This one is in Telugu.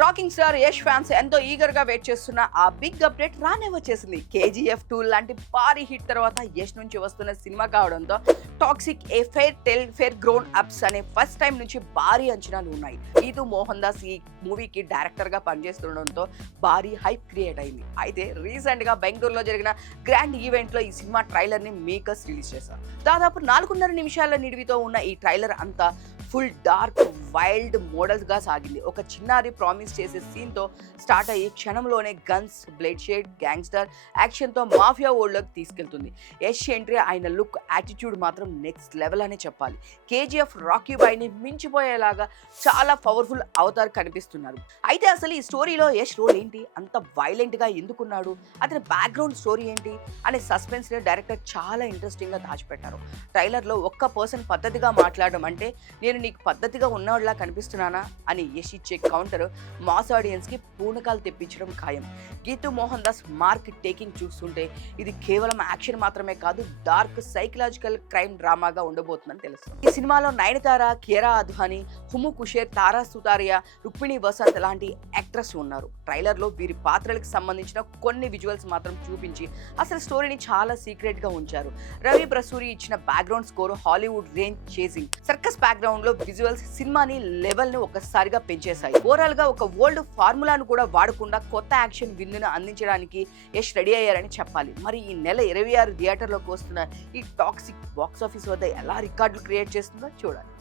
రాకింగ్ స్టార్ యష్ ఫ్యాన్స్ ఎంతో ఈగర్ గా వెయిట్ చేస్తున్న ఆ బిగ్ అప్డేట్ రానే వచ్చేసింది. కేజీఎఫ్ 2 లాంటి భారీ హిట్ తర్వాత యష్ నుంచి వస్తున్న సినిమా కావడంతో టాక్సిక్ ఏ ఫేర్ గ్రోన్ అప్స్ అనే ఫస్ట్ టైం నుంచి భారీ అంచనాలు ఉన్నాయి. గీతూ మోహన్ దాస్ ఈ మూవీకి డైరెక్టర్ గా పనిచేస్తుండడంతో భారీ హైప్ క్రియేట్ అయింది. అయితే రీసెంట్ గా బెంగళూరులో జరిగిన గ్రాండ్ ఈవెంట్ లో ఈ సినిమా ట్రైలర్ ని మేకర్స్ రిలీజ్ చేశారు. దాదాపు 4.5 నిమిషాల నిడివితో ఉన్న ఈ ట్రైలర్ అంతా ఫుల్ డార్క్ వైల్డ్ మోడల్స్ గా సాగింది. ఒక చిన్నారి ప్రామిస్ చేసే సీన్ తో స్టార్ట్ అయ్యి క్షణంలోనే guns, blade shade, gangster action తో మాఫియా వరల్డ్ లోకి తీసుకెళ్తుంది. యష్ ఎంట్రీ, ఆయన లుక్, యాటిట్యూడ్ మాత్రం నెక్స్ట్ లెవెల్ అనే చెప్పాలి. కేజీఎఫ్ రాకీ బాయ్ ని మించిపోయేలాగా చాలా పవర్ఫుల్ అవతార్ కనిపిస్తున్నారు. అయితే అసలు ఈ స్టోరీలో యష్ రోల్ ఏంటి, అంత వైలెంట్ గా ఎందుకున్నాడు, అతని బ్యాక్గ్రౌండ్ స్టోరీ ఏంటి అనే సస్పెన్స్ ని డైరెక్టర్ చాలా ఇంట్రెస్టింగ్ గా దాచిపెట్టారు. ట్రైలర్ లో ఒక్క పర్సన్ పద్ధతిగా మాట్లాడడం అంటే నేను నీకు పద్ధతిగా ఉన్నవాడిలా కనిపిస్తున్నానా అని యష్ ఇచ్చే కౌంటర్ మాస్ ఆడియన్స్ కి పూనకాలు తెప్పించడం ఖాయం. గీతూ మోహన్ దాస్ మార్క్ టేకింగ్ చూస్తుంటే ఇది కేవలం యాక్షన్ మాత్రమే కాదు, డార్క్ సైకలాజికల్ క్రైమ్ డ్రామాగా ఉండబోతుందని తెలుస్తుంది. ఈ సినిమాలో నయనతార, కియారా అద్వానీ, హుము కుషేర్, తారా సుతారియా, రుక్మిణి వసంత్ లాంటి యాక్ట్రెస్ ఉన్నారు. ట్రైలర్ లో వీరి పాత్రలకు సంబంధించిన కొన్ని విజువల్స్ మాత్రం చూపించి అసలు స్టోరీని చాలా సీక్రెట్ గా ఉంచారు. రవి ప్రసూరి ఇచ్చిన background score Hollywood range chasing, circus background లో విజువల్స్ సినిమాని లెవెల్ ని ఒక్కసారిగా పెంచేశాయి. ఓవరాల్ గా ఒక ఓల్డ్ ఫార్ములాను కూడా వాడకుండా కొత్త యాక్షన్ విందును అందించడానికి యష్ రెడీ అయ్యారని చెప్పాలి. మరి ఈ నెల 26 థియేటర్లోకి వస్తున్న ఈ టాక్సిక్ బాక్స్ ఆఫీస్ వద్ద ఎలా రికార్డులు క్రియేట్ చేస్తుందో చూడాలి.